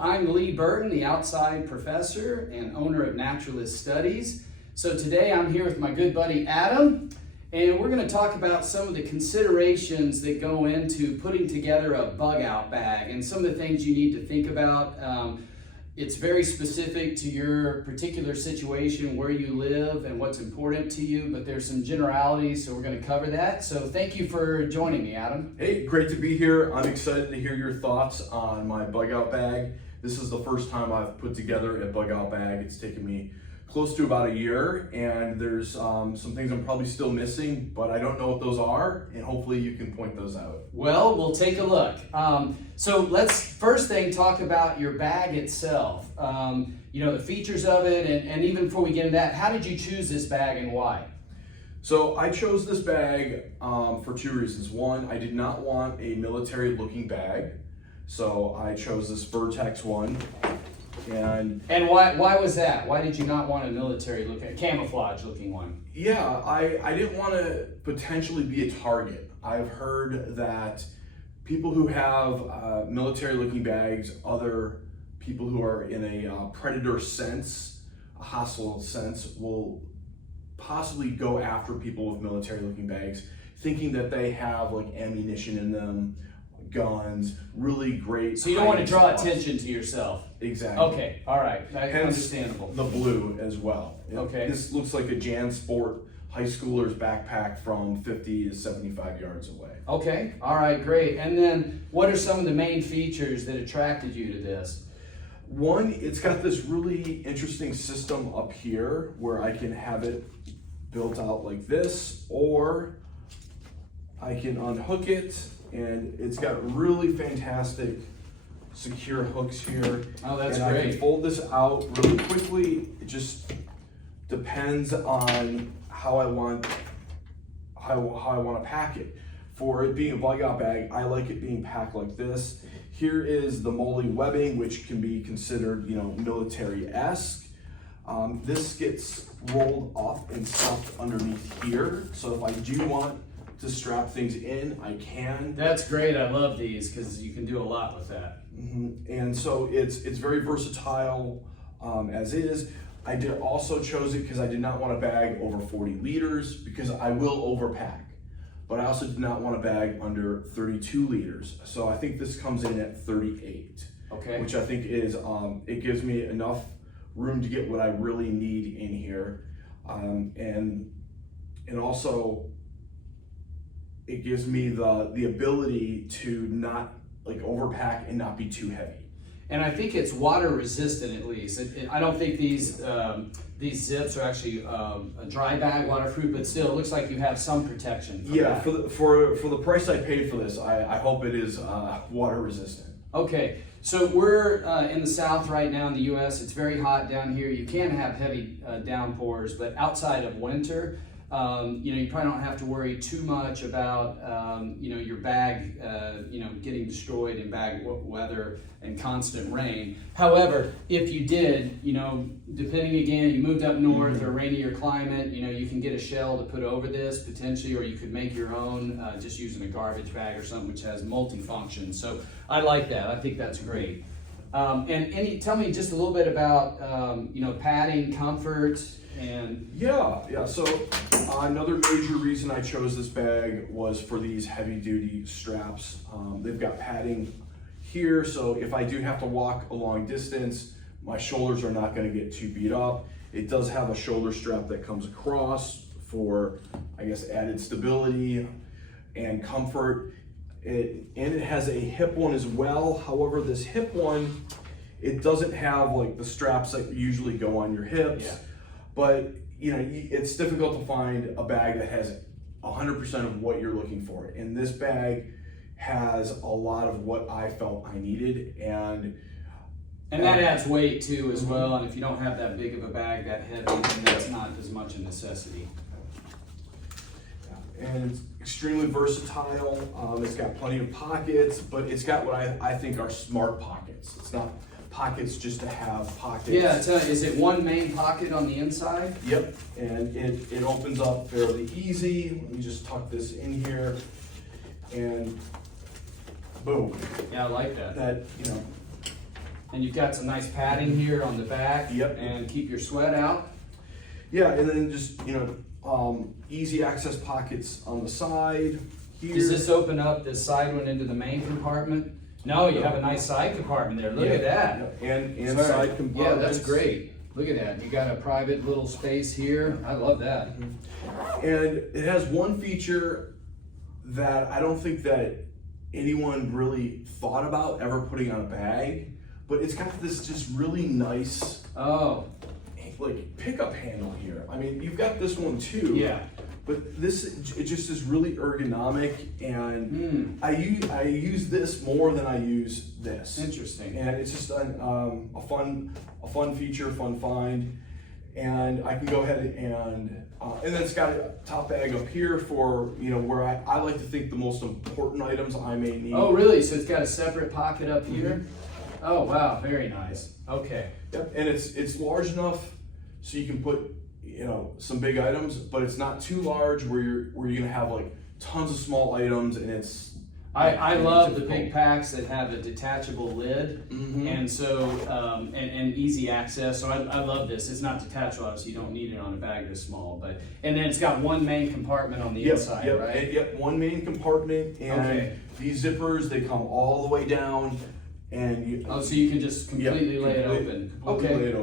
I'm Lee Burton, the outside professor and owner of Naturalist Studies. So today I'm here with my good buddy Adam, and we're going to talk about some of the considerations that go into putting together a bug out bag and some of the things you need to think about. It's very specific to your particular situation, where you live and what's important to you, but there's some generalities, so we're going to cover that. So thank you for joining me, Adam. Hey, great to be here. I'm excited to hear your thoughts on my bug out bag. This is the first time I've put together a bug out bag. It's taken me close to about a year, and there's some things I'm probably still missing, but I don't know what those are, and hopefully you can point those out. Well, we'll take a look. So let's first thing talk about your bag itself. The features of it, and even before we get into that, how did you choose this bag and why? So I chose this bag for two reasons. One, I did not want a military looking bag, so I chose this Vertex one. And why was that? Why did you not want a military looking, camouflage looking one? Yeah, I didn't want to potentially be a target. I've heard that people who have military looking bags, other people who are in a predator sense, a hostile sense, will possibly go after people with military looking bags, thinking that they have like ammunition in them, guns, really great. So you don't want to draw attention to yourself. Exactly. Okay, all right, that's understandable. The blue as well. Okay. This looks like a JanSport high schooler's backpack from 50 to 75 yards away. Okay, all right, great. And then what are some of the main features that attracted you to this? One, it's got this really interesting system up here where I can have it built out like this, or I can unhook it, and it's got really fantastic secure hooks here. Oh, that's and great. I can fold this out really quickly. It just depends on how I want to pack it. For it being a bug out bag, I like it being packed like this. Here is the MOLLE webbing, which can be considered, military-esque. This gets rolled up and stuffed underneath here. So if I do want to strap things in, I can. That's great. I love these because you can do a lot with that. And so it's very versatile as is. I also chose it because I did not want a bag over 40 liters because I will overpack. But I also did not want a bag under 32 liters. So I think this comes in at 38. Okay. Which I think is, it gives me enough room to get what I really need in here. And also, it gives me the ability to not overpack and not be too heavy. And I think it's water resistant at least. I don't think these zips are actually a dry bag waterproof, but still it looks like you have some protection. Yeah, for the price I paid for this, I hope it is water resistant. Okay, so we're in the South right now in the U.S. It's very hot down here. You can have heavy downpours, but outside of winter, you probably don't have to worry too much about, your bag, getting destroyed in bad weather and constant rain. However, if you did, depending again, you moved up north or rainier climate, you can get a shell to put over this potentially, or you could make your own just using a garbage bag or something which has multi-function. So I like that. I think that's great. And tell me just a little bit about, padding, comfort, and yeah. So another major reason I chose this bag was for these heavy-duty straps. They've got padding here, so if I do have to walk a long distance, my shoulders are not going to get too beat up. It does have a shoulder strap that comes across for, I guess, added stability and comfort. And it has a hip one as well. However, this hip one, it doesn't have like the straps that usually go on your hips. Yeah. But it's difficult to find a bag that has 100% of what you're looking for. And this bag has a lot of what I felt I needed, and that adds weight too as well. And if you don't have that big of a bag, that heavy, then that's not as much a necessity. And it's extremely versatile. It's got plenty of pockets, but it's got what I think are smart pockets. It's not pockets just to have pockets. Yeah, is it one main pocket on the inside? Yep, and it opens up fairly easy. Let me just tuck this in here, and boom. Yeah, I like that. That, And you've got some nice padding here on the back. Yep. And keep your sweat out. Yeah, and then just, easy access pockets on the side here. Does this open up this side one into the main compartment? No, you have a nice side compartment there. Look at that. Yeah, and Sorry. side compartments. Yeah, that's great. Look at that. You got a private little space here. I love that. And it has one feature that I don't think that anyone really thought about ever putting on a bag, but it's got this just really nice Oh, like pickup handle here. I mean, you've got this one too. yeah. But this, it just is really ergonomic, and I use this more than I use this. Interesting. And it's just a fun feature, fun find, and I can go ahead and then it's got a top bag up here for where I like to think the most important items I may need. Oh, really? So it's got a separate pocket up here? Oh, wow. Very nice. Okay. Yep. And it's large enough so you can put some big items, but it's not too large where you're gonna have like tons of small items, and it's. I love the big packs that have a detachable lid, Mhm. and so and easy access. So I love this. It's not detachable, obviously you don't need it on a bag this small, and then it's got one main compartment on the inside, right? Yep, one main compartment, and Okay. these zippers, they come all the way down, and Oh, so you can just completely lay it completely open. lay Okay. it open.